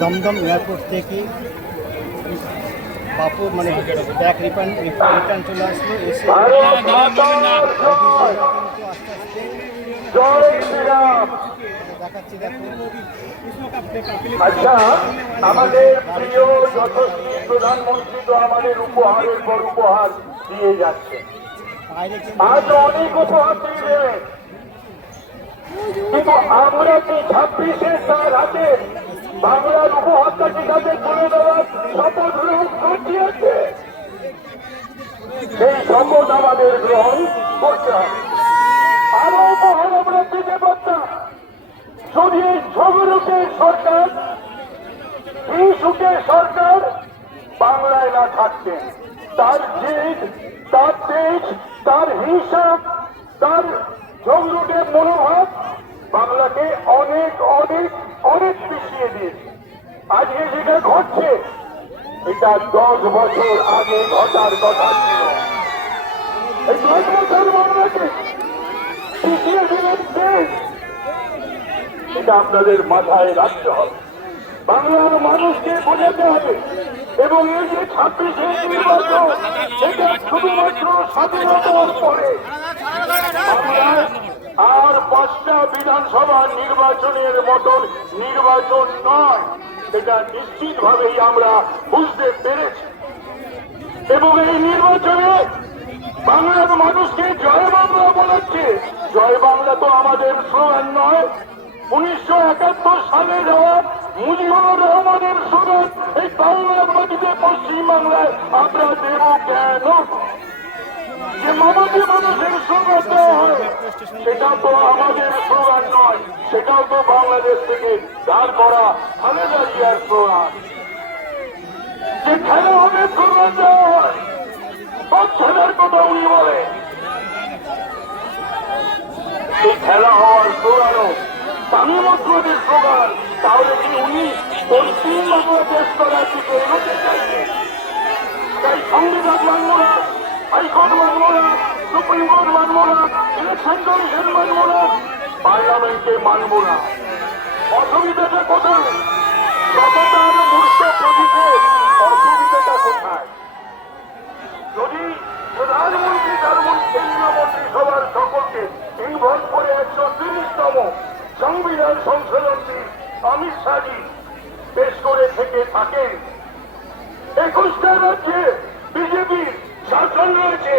Dumdum airport থেকে বাপুর মানে ব্যাক রিটার্ন চলে আসলো, এসে কিন্তু আস্তে আস্তে দেখাচ্ছি। আচ্ছা, আমাদের প্রিয় যশস্বী প্রধানমন্ত্রী তো আমাদের উপহারের পর উপহার দিয়ে যাচ্ছে। আজ অনেক উপহার দিয়ে দেবেন, কিন্তু আমরা কি 26-এ তার হাতে বাংলার উপহারটা কি তাদের তুলে দেওয়ার শপথ গ্রহণ করতে? সেই শপথ আমাদের গ্রহণ করতে হবে। আরো উপহার আমরা দিতে পারতাম যদি এই ঝগড়ুকের সরকার, এই সুখের সরকার বাংলায় না থাকতেন। তার জেদ, তার তেজ, তার হিসাব, তার ঝগড়ুটের মনোভাব বাংলাকে অনেক অনেক অনেক পিছিয়ে দিয়েছে। আজকে যেটা ঘটছে এটা 10 বছর আগে ঘটার কথা ছিল। এই 10 বছর বাংলাকে পিছিয়ে দিলেন দেশ, এটা আপনাদের মাথায় রাখতে হবে, বাংলার মানুষকে বোঝাতে হবে। এবং এই যে 26-এর নির্বাচন, এটা শুধুমাত্র স্বাধীনতার পরে আর 5টা বিধানসভা নির্বাচনের মতন নির্বাচন নয়, এটা নিশ্চিতভাবেই আমরা বুঝতে পেরেছি। এবং এই নির্বাচনে বাংলার মানুষকে জয় বাংলা বলাচ্ছে। জয় বাংলা তো আমাদের স্লোগান নয়, 1971 সালে যাওয়া মুজিবুর রহমানের স্লোগান এই বাংলার মাটিতে পশ্চিমবাংলায় আমরা দেব কেন? যে মানবী মানুষের স্লোগান দেওয়া হয় সেটা তো আমাদের স্লোগান নয়, সেটাও তো বাংলাদেশ থেকে দাঁড় করা খালেদা জিয়ার স্লোগান। যে খেলা হবে স্লোগান দেওয়া হয়, সব খেলার কথা উনি বলে, এই খেলা হওয়ার স্লোগানও স্বামীমন্ত্রীদের স্লোগান। তাহলে কি উনি পশ্চিমবাংলা দেশ করার দিকে এগোতে চাইছেন? তাই সংবিধান মানব না, হাইকোর্ট মানব না, সুপ্রিম কোর্ট মানব না, ইলেকশন কমিশন মানব না, পার্লামেন্টকে মানব না। অসুবিধাটা কোথায়? সততার মূর্ত প্রদীপে অসুবিধাটা কোথায়? যদি প্রধানমন্ত্রী তার কেন্দ্রীয় মন্ত্রিসভার সকলকে ইনভলভ করে 130তম সংবিধান সংশোধনটি অমিত শাহজি পেশ করে থেকে থাকেন, 21টা রাজ্যে বিজেপির শাসন রয়েছে।